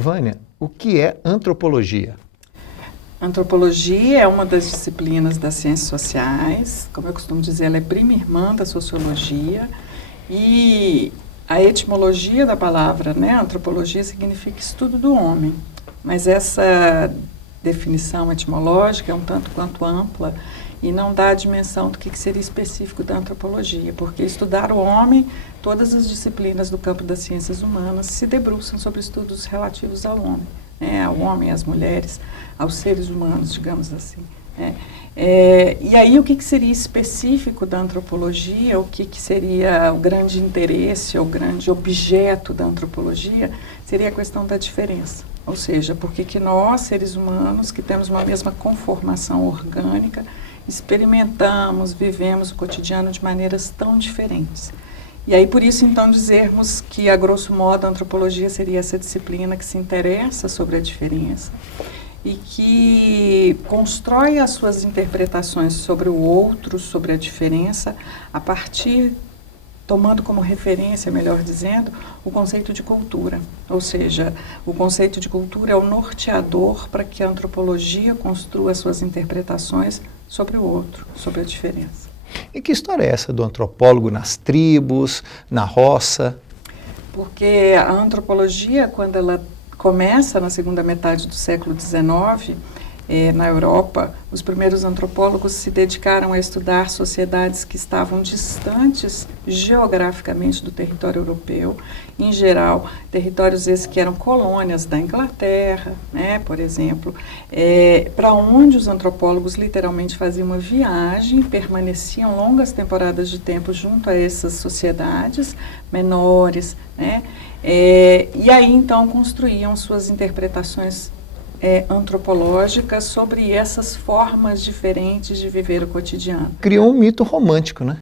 Vânia, o que é antropologia? Antropologia é uma das disciplinas das ciências sociais, como eu costumo dizer, ela é prima irmã da sociologia, e a etimologia da palavra, né, antropologia, significa estudo do homem, mas essa definição etimológica é um tanto quanto ampla e não dá a dimensão do que seria específico da antropologia, porque estudar o homem, todas as disciplinas do campo das ciências humanas se debruçam sobre estudos relativos ao homem, né, ao homem, às mulheres, aos seres humanos, digamos assim. E aí o que seria específico da antropologia, o que seria o grande interesse, o grande objeto da antropologia, seria a questão da diferença. Ou seja, porque que nós, seres humanos, que temos uma mesma conformação orgânica, experimentamos, vivemos o cotidiano de maneiras tão diferentes. E aí, por isso, então, dizermos que, a grosso modo, a antropologia seria essa disciplina que se interessa sobre a diferença e que constrói as suas interpretações sobre o outro, sobre a diferença, a partir, tomando como referência, melhor dizendo, o conceito de cultura. Ou seja, o conceito de cultura é o norteador para que a antropologia construa as suas interpretações sobre o outro, sobre a diferença. E que história é essa do antropólogo nas tribos, na roça? Porque a antropologia, quando ela começa na segunda metade do século XIX, na Europa, os primeiros antropólogos se dedicaram a estudar sociedades que estavam distantes geograficamente do território europeu, em geral, territórios esses que eram colônias da Inglaterra, né, por exemplo, para onde os antropólogos literalmente faziam uma viagem, permaneciam longas temporadas de tempo junto a essas sociedades menores, né, e aí então construíam suas interpretações antropológicas sobre essas formas diferentes de viver o cotidiano. Criou um mito romântico, né?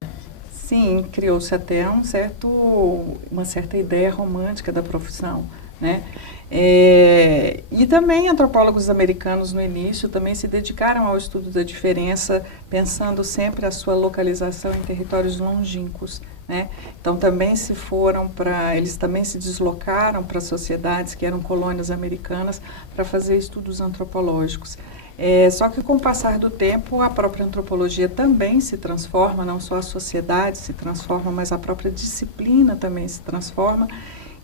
Sim, criou-se até uma certa ideia romântica da profissão, né? E também antropólogos americanos no início também se dedicaram ao estudo da diferença, pensando sempre a sua localização em territórios longínquos, né? Então também eles também se deslocaram para sociedades que eram colônias americanas para fazer estudos antropológicos. Só que com o passar do tempo a própria antropologia também se transforma, não só a sociedade se transforma, mas a própria disciplina também se transforma.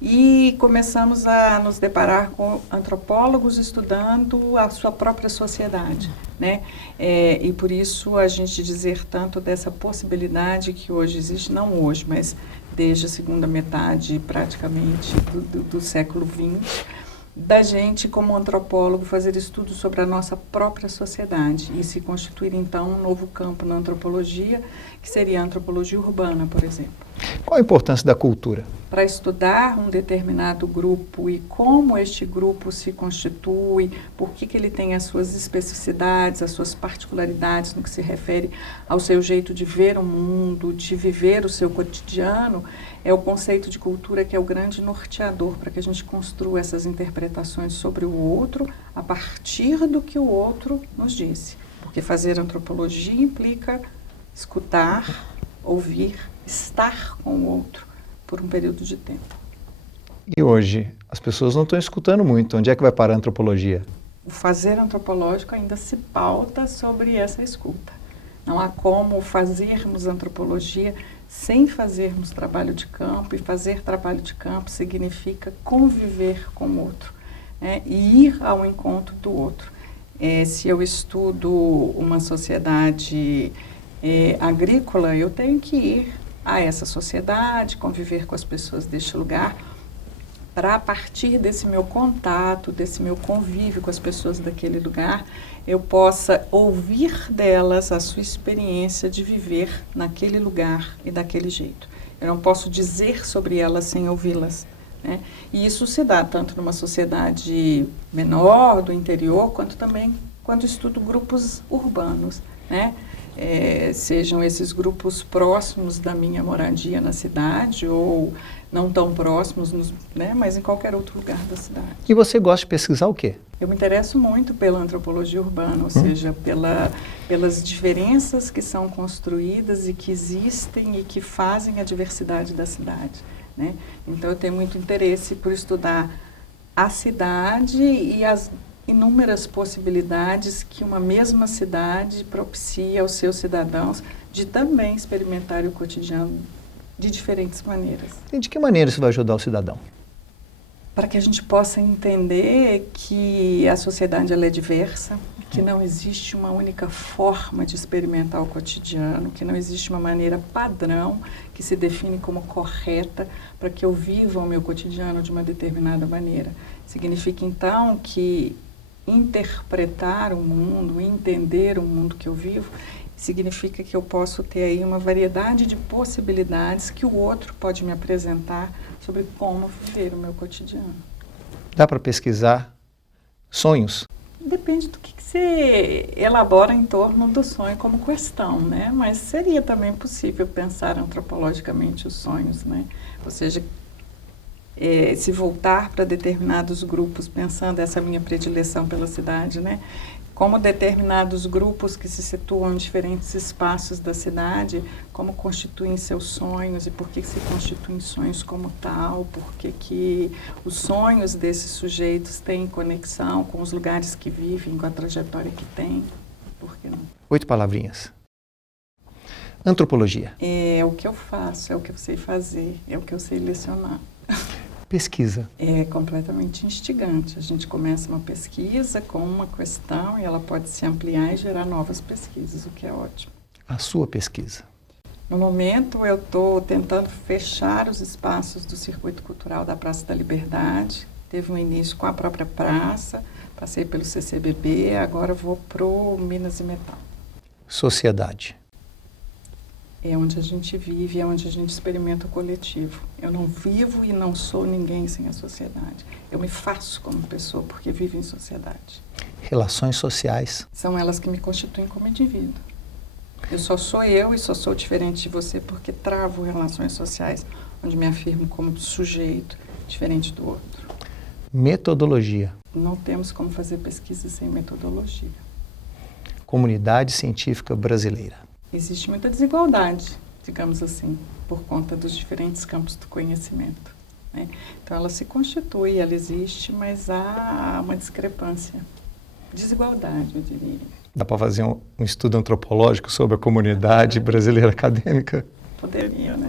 E começamos a nos deparar com antropólogos estudando a sua própria sociedade, né? E por isso a gente dizer tanto dessa possibilidade que hoje existe, não hoje, mas desde a segunda metade praticamente do século XX, da gente como antropólogo fazer estudos sobre a nossa própria sociedade e se constituir então um novo campo na antropologia, que seria a antropologia urbana, por exemplo. Qual a importância da cultura? Para estudar um determinado grupo e como este grupo se constitui, por que ele tem as suas especificidades, as suas particularidades no que se refere ao seu jeito de ver o mundo, de viver o seu cotidiano, é o conceito de cultura que é o grande norteador para que a gente construa essas interpretações sobre o outro a partir do que o outro nos disse. Porque fazer antropologia implica escutar, ouvir, estar com o outro por um período de tempo. E hoje, as pessoas não estão escutando muito. Onde é que vai parar a antropologia? O fazer antropológico ainda se pauta sobre essa escuta. Não há como fazermos antropologia sem fazermos trabalho de campo, e fazer trabalho de campo significa conviver com o outro, né, e ir ao encontro do outro. Se eu estudo uma sociedade agrícola, eu tenho que ir a essa sociedade, conviver com as pessoas deste lugar, para a partir desse meu contato, desse meu convívio com as pessoas daquele lugar, eu possa ouvir delas a sua experiência de viver naquele lugar e daquele jeito. Eu não posso dizer sobre elas sem ouvi-las, né? E isso se dá tanto numa sociedade menor, do interior, quanto também quando estudo grupos urbanos, né? Sejam esses grupos próximos da minha moradia na cidade ou não tão próximos, né, mas em qualquer outro lugar da cidade. E você gosta de pesquisar o quê? Eu me interesso muito pela antropologia urbana, ou seja, pelas diferenças que são construídas e que existem e que fazem a diversidade da cidade, né? Então eu tenho muito interesse por estudar a cidade e as inúmeras possibilidades que uma mesma cidade propicia aos seus cidadãos de também experimentar o cotidiano de diferentes maneiras. E de que maneira isso vai ajudar o cidadão? Para que a gente possa entender que a sociedade ela é diversa, que não existe uma única forma de experimentar o cotidiano, que não existe uma maneira padrão que se define como correta para que eu viva o meu cotidiano de uma determinada maneira. Significa então que interpretar o mundo, entender o mundo que eu vivo, significa que eu posso ter aí uma variedade de possibilidades que o outro pode me apresentar sobre como viver o meu cotidiano. Dá para pesquisar sonhos? Depende do que você elabora em torno do sonho como questão, né? Mas seria também possível pensar antropologicamente os sonhos, né? Ou seja, se voltar para determinados grupos, pensando essa minha predileção pela cidade, né? Como determinados grupos que se situam em diferentes espaços da cidade, como constituem seus sonhos e por que se constituem sonhos como tal, por que os sonhos desses sujeitos têm conexão com os lugares que vivem, com a trajetória que têm, por que não? 8 palavrinhas. Antropologia. É o que eu faço, é o que eu sei fazer, é o que eu sei lecionar. Pesquisa. É completamente instigante. A gente começa uma pesquisa com uma questão e ela pode se ampliar e gerar novas pesquisas, o que é ótimo. A sua pesquisa. No momento, eu estou tentando fechar os espaços do Circuito Cultural da Praça da Liberdade. Teve um início com a própria praça, passei pelo CCBB, agora vou para o Minas e Metal. Sociedade. É onde a gente vive, é onde a gente experimenta o coletivo. Eu não vivo e não sou ninguém sem a sociedade. Eu me faço como pessoa porque vivo em sociedade. Relações sociais. São elas que me constituem como indivíduo. Eu só sou eu e só sou diferente de você porque travo relações sociais, onde me afirmo como sujeito diferente do outro. Metodologia. Não temos como fazer pesquisa sem metodologia. Comunidade científica brasileira. Existe muita desigualdade, digamos assim, por conta dos diferentes campos do conhecimento, né? Então ela se constitui, ela existe, mas há uma discrepância. Desigualdade, eu diria. Dá para fazer um estudo antropológico sobre a comunidade brasileira acadêmica? Poderia, né?